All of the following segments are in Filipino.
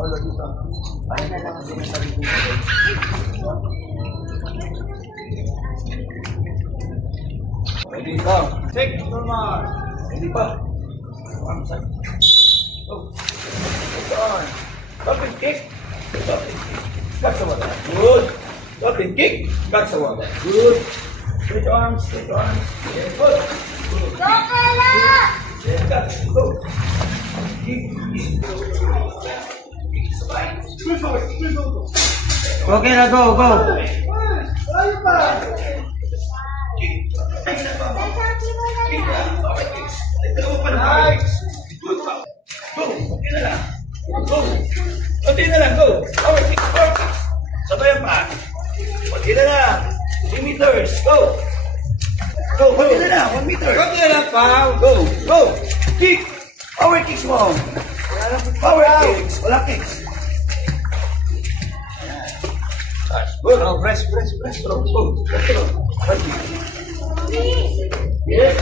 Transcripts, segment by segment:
Ready, go. Take normal. Ready pa. One side. Go. On. Up and kick. Up and kick. Back sa wala. Good. Up and kick. Back sa wala. Good. Straight arms. Straight arms. Yeah, good. Good. Go, Kala! Yeah, got it. Go. Kick. Okay na, go, go. Ayaw pa. Kunti na lang, go. Power kick, power kick. Sabayan pa. Kunti na lang. 3 meters, go. Go, kunti na lang, 1 meter. Kunti na lang pa. Go, go. Kick. Power kicks mo. Power kicks. Wala kicks. Good. Oh, press. Go. Yes.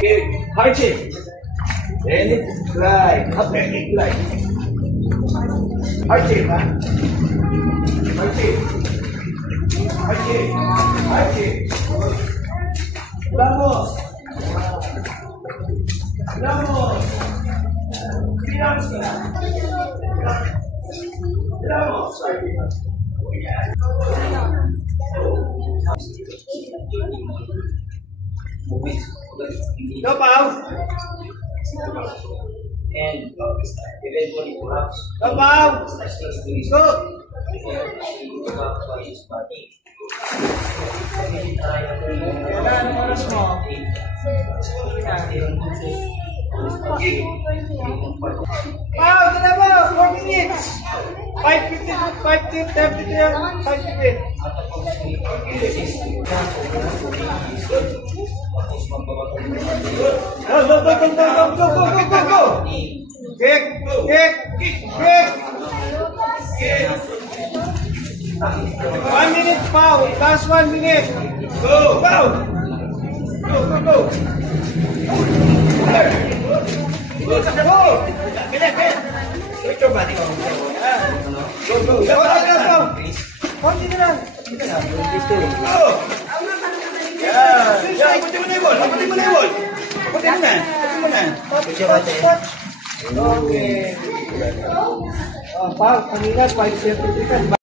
Free. High kick. Then it glide. Up there, kick glide. High kick, ha? High kick. Vamos. Go, Pao. And eventually collapse. Go, Pao. Go. Ilan oras mo? Pao, dala mo. 4 minutes. 5:50, 5:33, 5:50. Go. Kick. 1 minute, Pao. Last 1 minute. Go. Switch your body. Go. Konti na lang. Go. Yeah. Putih mo na yung ball. Putih mo na. Okay. Pao, kanina 5:30 ka.